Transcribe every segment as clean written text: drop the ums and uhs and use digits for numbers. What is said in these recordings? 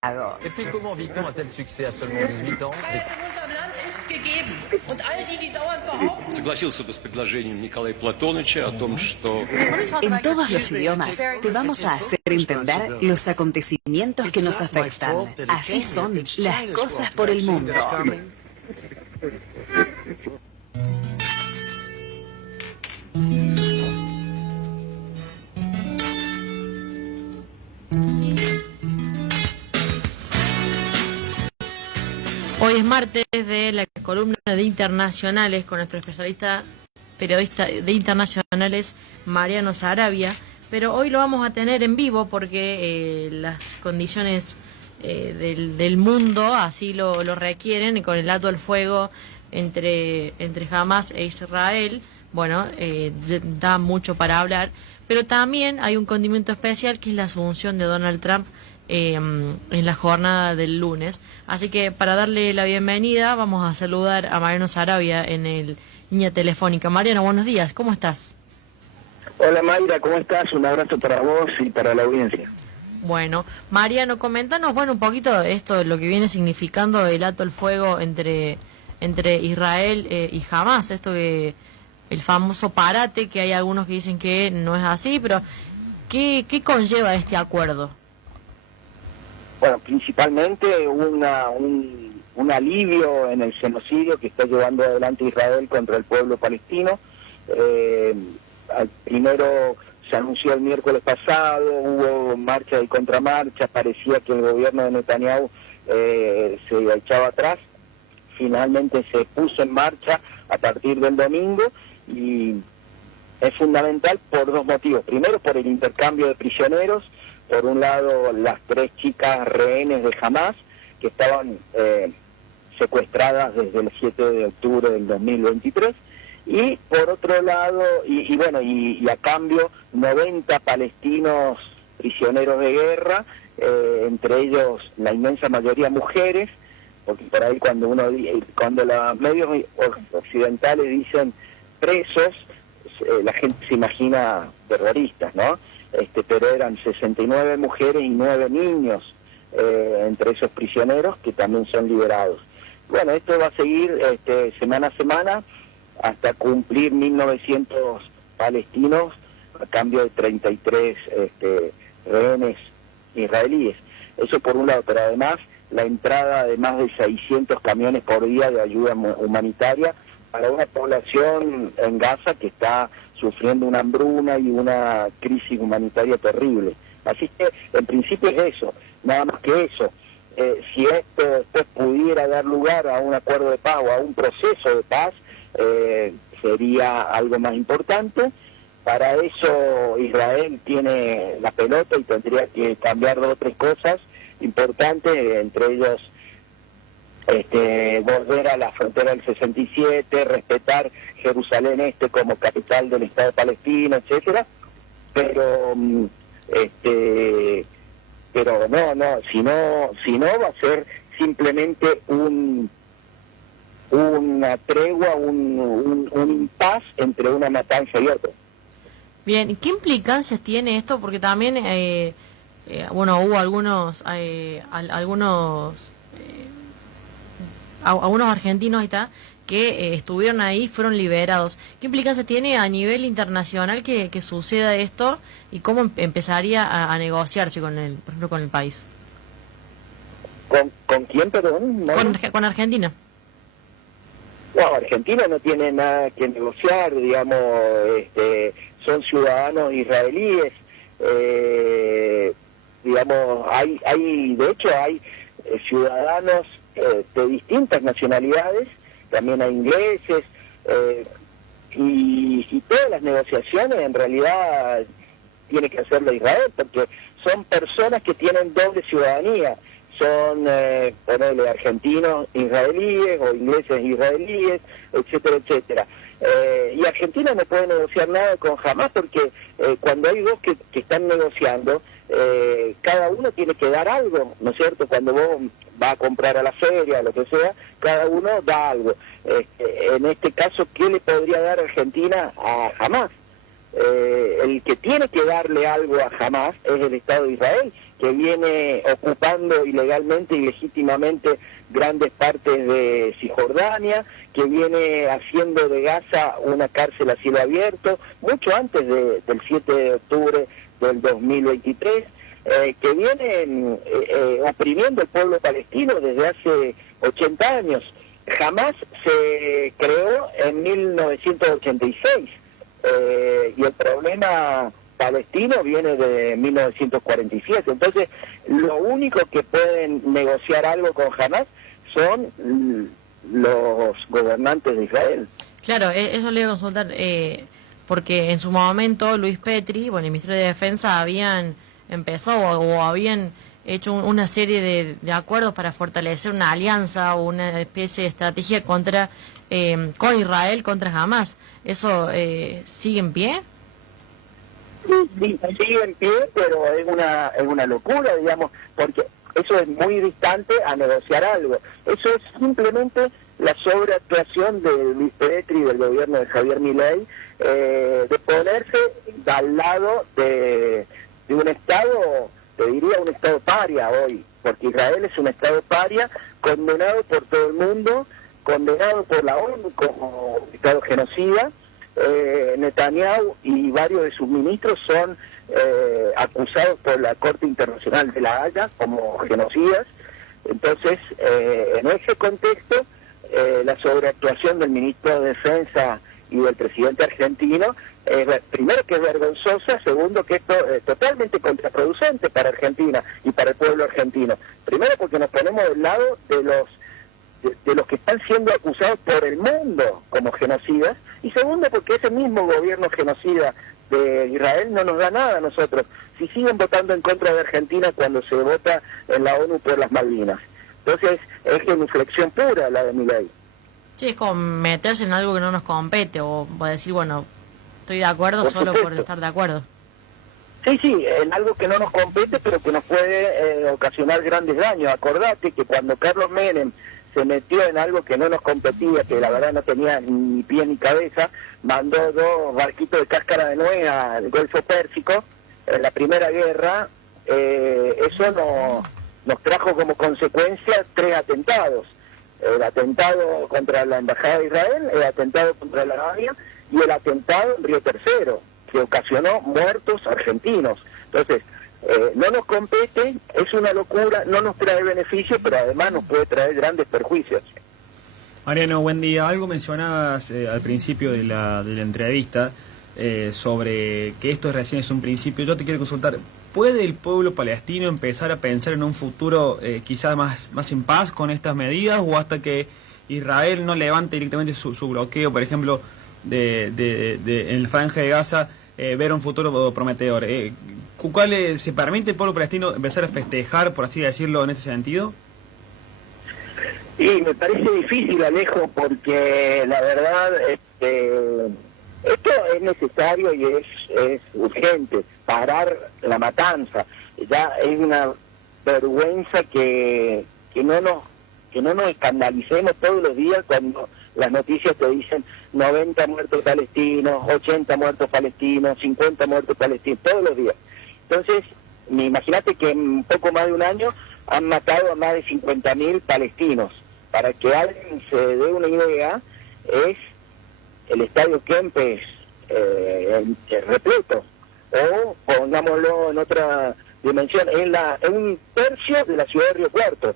Et puis comment vit-on un tel succès à seulement 18 ans? Согласился бы с предложением Николая Платоновича о том, что... En todos los idiomas te vamos a hacer entender los acontecimientos que nos afectan. Así son las cosas por el mundo. Hoy es martes de la columna de internacionales con nuestro especialista periodista de internacionales Mariano Saravia, pero hoy lo vamos a tener en vivo porque las condiciones del mundo así lo requieren, y con el alto al fuego entre Hamas e Israel, bueno, da mucho para hablar, pero también hay un condimento especial que es la asunción de Donald Trump en la jornada del lunes. Así que para darle la bienvenida vamos a saludar a Mariano Saravia en el línea telefónica. Mariano, buenos días, ¿cómo estás? Hola Mayra, ¿cómo estás? Un abrazo para vos y para la audiencia. Bueno, Mariano, coméntanos un poquito esto de lo que viene significando el alto el fuego entre Israel y Hamas, esto que el famoso parate, que hay algunos que dicen que no es así, pero ¿qué conlleva este acuerdo? Bueno, principalmente un alivio en el genocidio que está llevando adelante Israel contra el pueblo palestino. Primero se anunció el miércoles pasado, hubo marcha y contramarcha, parecía que el gobierno de Netanyahu se echaba atrás. Finalmente se puso en marcha a partir del domingo y es fundamental por dos motivos. Primero, por el intercambio de prisioneros. Por un lado, las 3 chicas rehenes de Hamas, que estaban secuestradas desde el 7 de octubre del 2023, y por otro lado, y a cambio, 90 palestinos prisioneros de guerra, entre ellos la inmensa mayoría mujeres, porque por ahí cuando los medios occidentales dicen presos, la gente se imagina terroristas, ¿no? Pero eran 69 mujeres y 9 niños entre esos prisioneros que también son liberados. Bueno, esto va a seguir semana a semana hasta cumplir 1.900 palestinos a cambio de 33 rehenes israelíes. Eso por un lado, pero además la entrada de más de 600 camiones por día de ayuda humanitaria para una población en Gaza que está sufriendo una hambruna y una crisis humanitaria terrible. Así que, en principio es eso, nada más que eso. Si esto después pudiera dar lugar a un acuerdo de paz o a un proceso de paz, sería algo más importante. Para eso Israel tiene la pelota y tendría que cambiar 2 o 3 cosas importantes, entre ellos volver a la frontera del 67, respetar Jerusalén Este como capital del Estado palestino, etcétera, pero no, si no va a ser simplemente una tregua, un impas entre una matanza y otra. Bien, ¿qué implicancias tiene esto? Porque también hubo algunos argentinos que estuvieron ahí, fueron liberados. ¿Qué implicancia tiene a nivel internacional que suceda esto y cómo empezaría a negociarse por ejemplo, con el país? ¿Con quién, perdón? ¿No? Con Argentina. No, Argentina no tiene nada que negociar, digamos, son ciudadanos israelíes, digamos, de hecho hay ciudadanos de distintas nacionalidades, también hay ingleses, y todas las negociaciones en realidad tiene que hacerlo Israel, porque son personas que tienen doble ciudadanía, son ponele argentinos israelíes o ingleses israelíes, etcétera, etcétera. Y Argentina no puede negociar nada con Hamas porque cuando hay dos que están negociando, cada uno tiene que dar algo, ¿no es cierto? Cuando vos vas a comprar a la feria, lo que sea, cada uno da algo. En este caso, ¿qué le podría dar Argentina a Hamas? El que tiene que darle algo a Hamas es el Estado de Israel, que viene ocupando ilegalmente y legítimamente grandes partes de Cisjordania, que viene haciendo de Gaza una cárcel a cielo abierto, mucho antes del 7 de octubre del 2023, que viene oprimiendo al pueblo palestino desde hace 80 años. Jamás se creó en 1986 y el problema palestino viene de 1947. Entonces, lo único que pueden negociar algo con Hamas son los gobernantes de Israel. Claro, eso le iba a consultar, porque en su momento Luis Petri, bueno, el ministro de Defensa, habían empezado o habían hecho una serie de acuerdos para fortalecer una alianza o una especie de estrategia contra con Israel, contra Hamas. ¿Eso sigue en pie? Sí, sigue en pie, pero es una locura, digamos, porque eso es muy distante a negociar algo. Eso es simplemente la sobreactuación de Luis Petri y del gobierno de Javier Milei, de ponerse al lado de un Estado, te diría un Estado paria hoy, porque Israel es un Estado paria, condenado por todo el mundo, condenado por la ONU como Estado genocida. Netanyahu y varios de sus ministros son acusados por la Corte Internacional de la Haya como genocidas. Entonces, en ese contexto, la sobreactuación del ministro de Defensa y del presidente argentino, primero que es vergonzosa, segundo que es totalmente contraproducente para Argentina y para el pueblo argentino. Primero porque nos ponemos del lado de los que están siendo acusados por el mundo como genocidas, y segundo porque ese mismo gobierno genocida de Israel no nos da nada a nosotros, si siguen votando en contra de Argentina cuando se vota en la ONU por las Malvinas. Entonces es genuflexión pura la de Milei. Sí, es como meterse en algo que no nos compete, o decir, bueno, estoy de acuerdo Por solo supuesto. por estar de acuerdo. Sí, en algo que no nos compete, pero que nos puede ocasionar grandes daños. Acordate que cuando Carlos Menem se metió en algo que no nos competía, que la verdad no tenía ni pie ni cabeza, mandó 2 barquitos de cáscara de nuez al Golfo Pérsico en la Primera Guerra. Eso nos trajo como consecuencia 3 atentados. El atentado contra la Embajada de Israel, el atentado contra la Arabia y el atentado en Río Tercero, que ocasionó muertos argentinos. Entonces, no nos compete, es una locura, no nos trae beneficios, pero además nos puede traer grandes perjuicios. Mariano, buen día. Algo mencionabas al principio de la entrevista sobre que esto recién es un principio. Yo te quiero consultar, ¿puede el pueblo palestino empezar a pensar en un futuro quizás más en paz con estas medidas, o hasta que Israel no levante directamente su bloqueo, por ejemplo, en el Franja de Gaza, ver un futuro prometedor? ¿Se permite el pueblo palestino empezar a festejar, por así decirlo, en ese sentido? Y me parece difícil, Alejo, porque la verdad esto es necesario y es urgente, parar la matanza. Ya es una vergüenza que no nos escandalicemos todos los días cuando las noticias te dicen 90 muertos palestinos, 80 muertos palestinos, 50 muertos palestinos, todos los días. Entonces, imagínate que en un poco más de un año han matado a más de 50.000 palestinos. Para que alguien se dé una idea, es el estadio Kempes repleto, o pongámoslo en otra dimensión, es un tercio de la ciudad de Río Cuarto,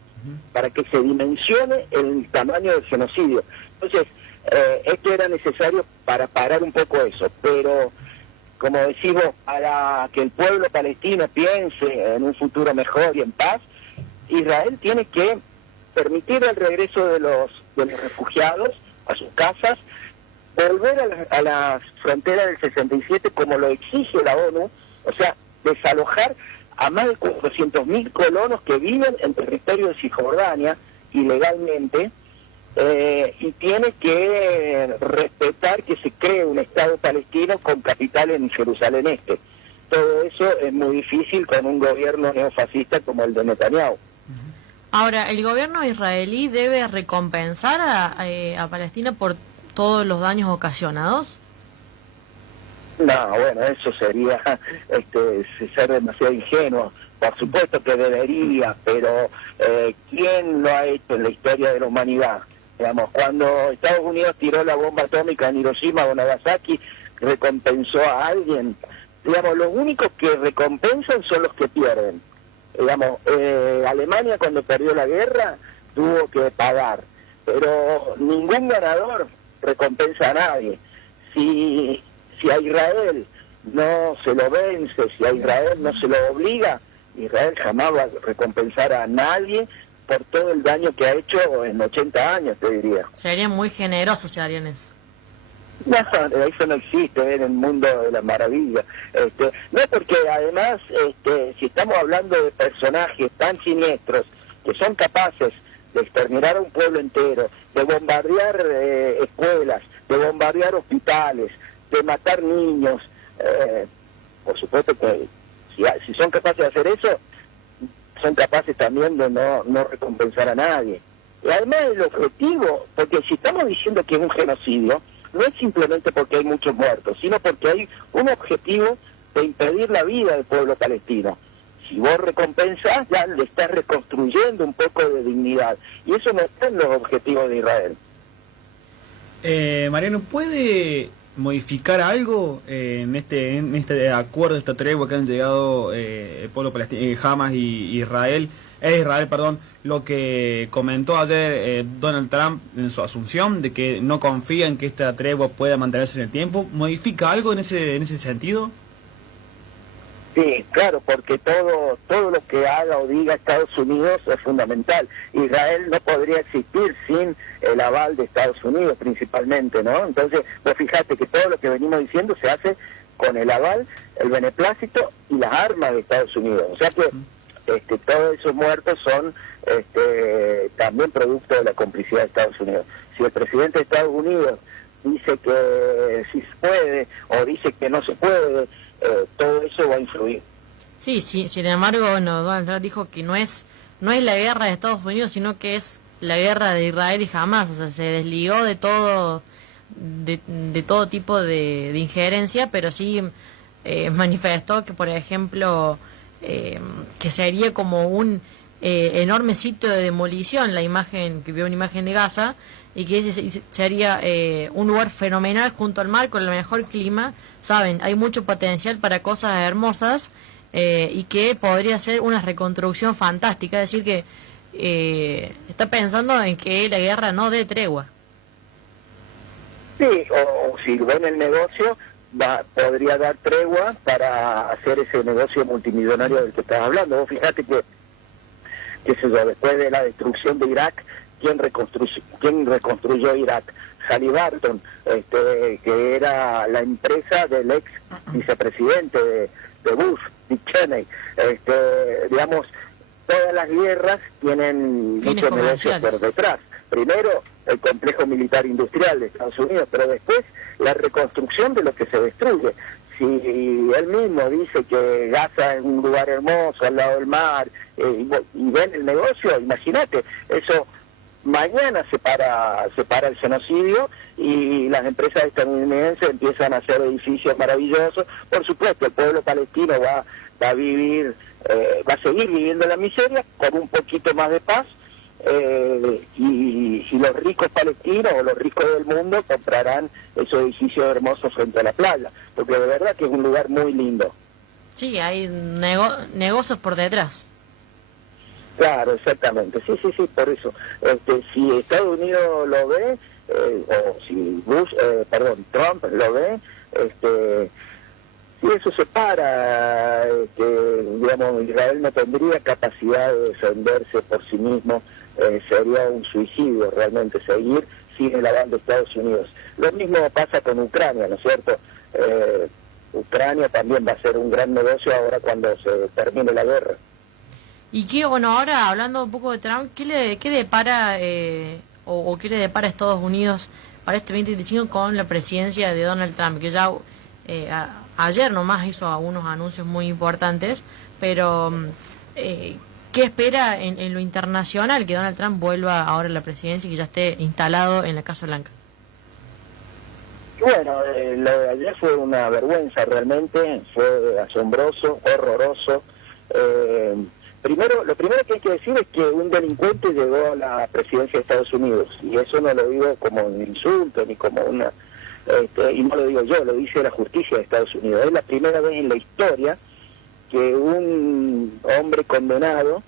para que se dimensione el tamaño del genocidio. Entonces, esto era necesario para parar un poco eso, pero como decimos, para que el pueblo palestino piense en un futuro mejor y en paz, Israel tiene que permitir el regreso de los refugiados a sus casas, volver a las fronteras del 67 como lo exige la ONU, o sea, desalojar a más de 400.000 colonos que viven en territorio de Cisjordania ilegalmente, y tiene que respetar que se cree un Estado palestino con capital en Jerusalén Este. Todo eso es muy difícil con un gobierno neofascista como el de Netanyahu. Ahora, ¿el gobierno israelí debe recompensar a Palestina por todos los daños ocasionados? No, bueno, eso sería ser demasiado ingenuo, por supuesto que debería, pero ¿quién lo ha hecho en la historia de la humanidad? Digamos, cuando Estados Unidos tiró la bomba atómica en Hiroshima o Nagasaki, recompensó a alguien. Digamos, los únicos que recompensan son los que pierden. Digamos, Alemania cuando perdió la guerra tuvo que pagar, pero ningún ganador recompensa a nadie. Si a Israel no se lo vence, si a Israel no se lo obliga, Israel jamás va a recompensar a nadie por todo el daño que ha hecho en 80 años, te diría. Serían muy generosos si harían eso. No, eso no existe en el mundo de las maravillas. No, porque además, si estamos hablando de personajes tan siniestros que son capaces de exterminar a un pueblo entero, de bombardear escuelas, de bombardear hospitales, de matar niños, por supuesto que si son capaces de hacer eso, son capaces también de no recompensar a nadie. Y además el objetivo, porque si estamos diciendo que es un genocidio, no es simplemente porque hay muchos muertos, sino porque hay un objetivo de impedir la vida del pueblo palestino. Si vos recompensás, ya le estás reconstruyendo un poco de dignidad. Y eso no está en los objetivos de Israel. Mariano, ¿puede modificar algo en este acuerdo, esta tregua que han llegado el pueblo palestino, Hamas y Israel? Lo que comentó ayer Donald Trump en su asunción de que no confía en que esta tregua pueda mantenerse en el tiempo, ¿modifica algo en ese sentido? Sí, claro, porque todo lo que haga o diga Estados Unidos es fundamental. Israel no podría existir sin el aval de Estados Unidos principalmente, ¿no? Entonces, vos fijate que todo lo que venimos diciendo se hace con el aval, el beneplácito y las armas de Estados Unidos. O sea que todos esos muertos son también producto de la complicidad de Estados Unidos. Si el presidente de Estados Unidos dice que sí se puede o dice que no se puede, todo eso va a influir. Sí, sin embargo, bueno, Donald Trump dijo que no es la guerra de Estados Unidos, sino que es la guerra de Israel y Hamas. O sea, se desligó de todo tipo de injerencia, pero sí manifestó que, por ejemplo, que sería como un enorme sitio de demolición, la imagen que vio, una imagen de Gaza, y que ese sería un lugar fenomenal junto al mar con el mejor clima. Saben, hay mucho potencial para cosas hermosas y que podría ser una reconstrucción fantástica. Es decir que está pensando en que la guerra no dé tregua. Sí, o si ven el negocio, podría dar tregua para hacer ese negocio multimillonario del que estás hablando. Vos fíjate que después de la destrucción de Irak, ¿quién reconstruyó Irak? Halliburton, que era la empresa del ex vicepresidente de Bush, Dick Cheney. Digamos, todas las guerras tienen muchos negocios por detrás. Primero, el complejo militar industrial de Estados Unidos, pero después la reconstrucción de lo que se destruye. Si él mismo dice que Gaza es un lugar hermoso al lado del mar, y ven el negocio, imagínate, eso mañana se para el genocidio y las empresas estadounidenses empiezan a hacer edificios maravillosos. Por supuesto, el pueblo palestino va a seguir viviendo en la miseria con un poquito más de paz, y los ricos palestinos o los ricos del mundo comprarán esos edificios hermosos frente a la playa, porque de verdad que es un lugar muy lindo. Sí, hay negocios por detrás. Claro, exactamente, sí, por eso. Si Estados Unidos lo ve, o si Trump lo ve, si eso se para, digamos, Israel no tendría capacidad de defenderse por sí mismo, sería un suicidio realmente seguir sin el aval de Estados Unidos. Lo mismo pasa con Ucrania, ¿no es cierto? Ucrania también va a ser un gran negocio ahora cuando se termine la guerra. Y que, bueno, ahora hablando un poco de Trump, ¿qué depara o qué le depara a Estados Unidos para este 2025 con la presidencia de Donald Trump? Que ya ayer nomás hizo algunos anuncios muy importantes, pero ¿qué espera en lo internacional que Donald Trump vuelva ahora a la presidencia y que ya esté instalado en la Casa Blanca? Bueno, lo de ayer fue una vergüenza realmente, fue asombroso, horroroso. Lo primero que hay que decir es que un delincuente llegó a la presidencia de Estados Unidos, y eso no lo digo como un insulto ni como una... y no lo digo yo, lo dice la justicia de Estados Unidos. Es la primera vez en la historia que un hombre condenado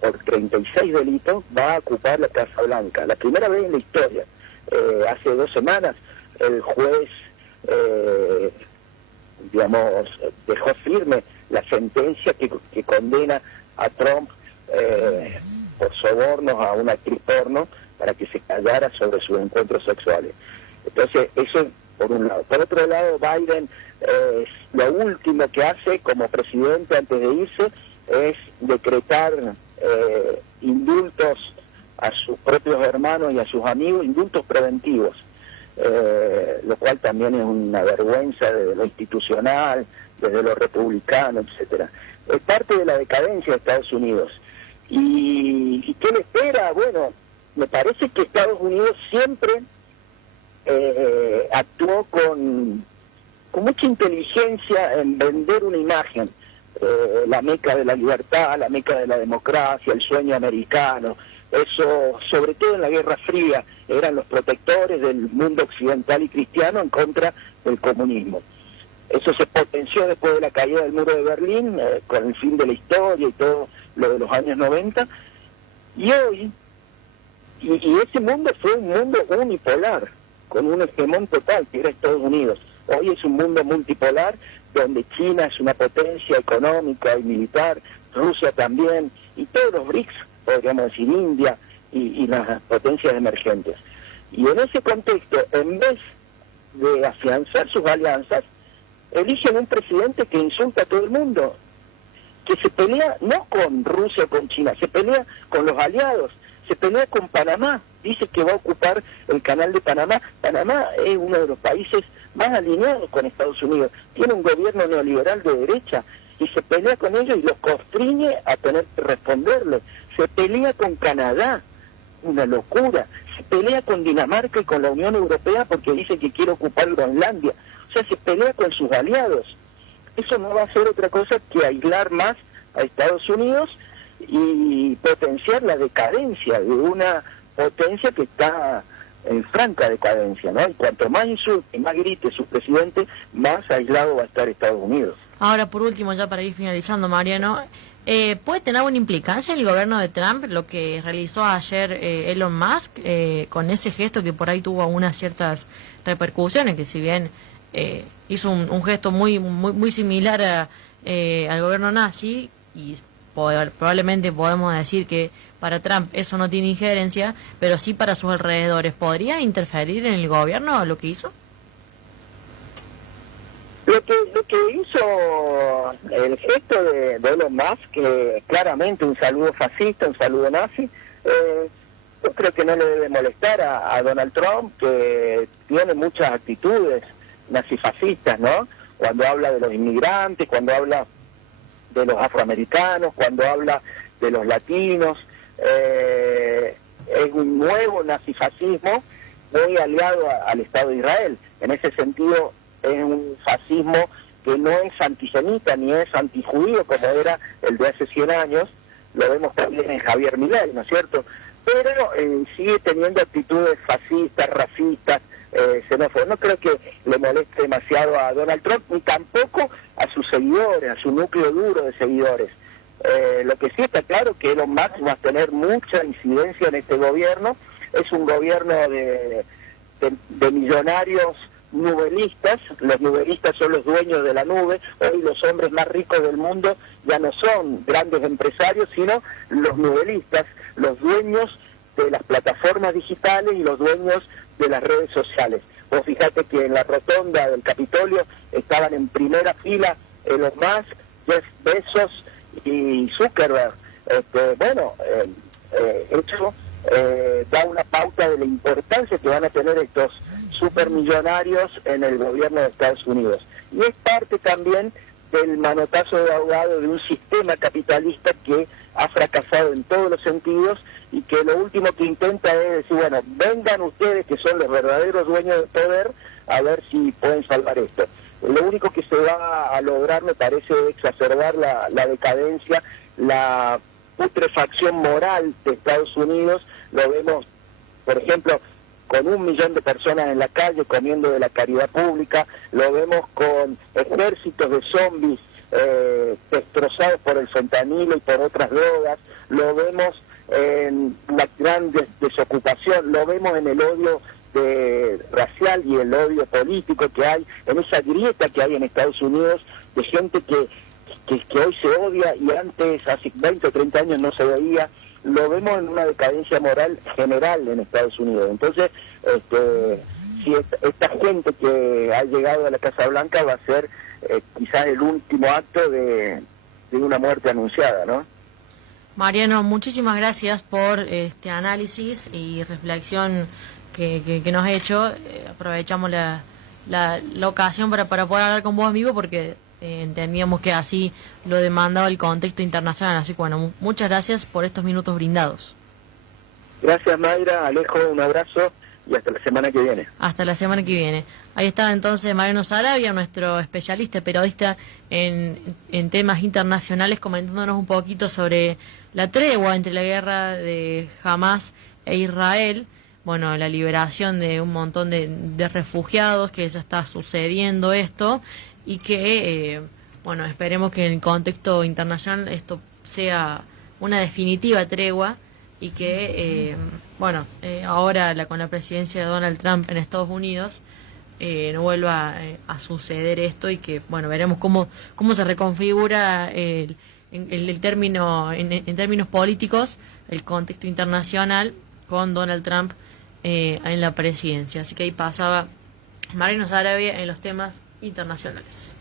por 36 delitos va a ocupar la Casa Blanca. La primera vez en la historia. Hace 2 semanas el juez, dejó firme la sentencia que condena a Trump por sobornos a una actriz porno para que se callara sobre sus encuentros sexuales. Entonces, eso por un lado. Por otro lado, Biden, lo último que hace como presidente antes de irse es decretar indultos a sus propios hermanos y a sus amigos, indultos preventivos, lo cual también es una vergüenza desde lo institucional, desde lo republicano, etcétera. Es parte de la decadencia de Estados Unidos. ¿Y qué le espera? Bueno, me parece que Estados Unidos siempre actuó con mucha inteligencia en vender una imagen, la meca de la libertad, la meca de la democracia, el sueño americano. Eso, sobre todo en la Guerra Fría, eran los protectores del mundo occidental y cristiano en contra del comunismo. Eso se potenció después de la caída del muro de Berlín, con el fin de la historia y todo lo de los años 90. Y hoy, y ese mundo fue un mundo unipolar, con un hegemón total, que era Estados Unidos. Hoy es un mundo multipolar, donde China es una potencia económica y militar, Rusia también, y todos los BRICS, podríamos decir India, y las potencias emergentes. Y en ese contexto, en vez de afianzar sus alianzas, eligen un presidente que insulta a todo el mundo, que se pelea no con Rusia o con China, se pelea con los aliados, se pelea con Panamá, dice que va a ocupar el canal de Panamá. Panamá es uno de los países más alineados con Estados Unidos, tiene un gobierno neoliberal de derecha, y se pelea con ellos y los constriñe a tener que responderle. Se pelea con Canadá, una locura, se pelea con Dinamarca y con la Unión Europea porque dice que quiere ocupar Groenlandia, o sea, se pelea con sus aliados. Eso no va a ser otra cosa que aislar más a Estados Unidos y potenciar la decadencia de una potencia que está en franca decadencia, ¿no? Y cuanto más insulte y más grite su presidente, más aislado va a estar Estados Unidos. Ahora, por último, ya para ir finalizando, Mariano, ¿puede tener alguna implicancia en el gobierno de Trump lo que realizó ayer Elon Musk con ese gesto que por ahí tuvo unas ciertas repercusiones, que si bien hizo un gesto muy similar al gobierno nazi, y probablemente podemos decir que para Trump eso no tiene injerencia, pero sí para sus alrededores? ¿Podría interferir en el gobierno lo que hizo? Lo que hizo el gesto de Elon Musk, que claramente un saludo fascista, un saludo nazi, yo creo que no le debe molestar a Donald Trump, que tiene muchas actitudes nazifascistas, ¿no? Cuando habla de los inmigrantes, cuando habla de los afroamericanos, cuando habla de los latinos, es un nuevo nazifascismo muy aliado al Estado de Israel. En ese sentido, es un fascismo que no es antisemita ni es antijudío como era el de hace 100 años, lo vemos también en Javier Milei, ¿no es cierto? Pero sigue teniendo actitudes fascistas, racistas, xenófobas. No creo que le moleste demasiado a Donald Trump, ni tampoco a sus seguidores, a su núcleo duro de seguidores. Lo que sí está claro es que Elon Musk va a tener mucha incidencia en este gobierno. Es un gobierno de millonarios nubelistas. Los nubelistas son los dueños de la nube. Hoy los hombres más ricos del mundo ya no son grandes empresarios, sino los nubelistas, los dueños de las plataformas digitales y los dueños de las redes sociales. Vos fijate que en la rotonda del Capitolio estaban en primera fila Elon Musk, Jeff Bezos y Zuckerberg. Esto da una pauta de la importancia que van a tener estos supermillonarios en el gobierno de Estados Unidos. Y es parte también del manotazo de ahogado de un sistema capitalista que ha fracasado en todos los sentidos y que lo último que intenta es decir, bueno, vengan ustedes que son los verdaderos dueños del poder a ver si pueden salvar esto. lo único que se va a lograr, me parece, es exacerbar la decadencia, la putrefacción moral de Estados Unidos. Lo vemos, por ejemplo, con 1 millón de personas en la calle comiendo de la caridad pública, lo vemos con ejércitos de zombies destrozados por el fentanilo y por otras drogas, lo vemos en la gran desocupación, lo vemos en el odio racial y el odio político que hay, en esa grieta que hay en Estados Unidos de gente que hoy se odia y antes, hace 20 o 30 años no se veía. Lo vemos en una decadencia moral general en Estados Unidos. Entonces, si esta gente que ha llegado a la Casa Blanca va a ser quizás el último acto de una muerte anunciada, ¿no? Mariano, muchísimas gracias por este análisis y reflexión que nos ha hecho. Aprovechamos la ocasión para poder hablar con vos en vivo porque entendíamos que así lo demandaba el contexto internacional. Así que bueno, muchas gracias por estos minutos brindados. Gracias, Mayra, Alejo, un abrazo y hasta la semana que viene. Hasta la semana que viene. Ahí estaba entonces Mariano Saravia, nuestro especialista, periodista en temas internacionales, comentándonos un poquito sobre la tregua entre la guerra de Hamas e Israel. Bueno, la liberación de un montón de refugiados, que ya está sucediendo esto, y que, bueno, esperemos que en el contexto internacional esto sea una definitiva tregua y que, ahora con la presidencia de Donald Trump en Estados Unidos no vuelva a suceder esto y que, bueno, veremos cómo se reconfigura el término, en términos políticos, el contexto internacional con Donald Trump en la presidencia. Así que ahí pasaba Mariano Saravia en los temas internacionales.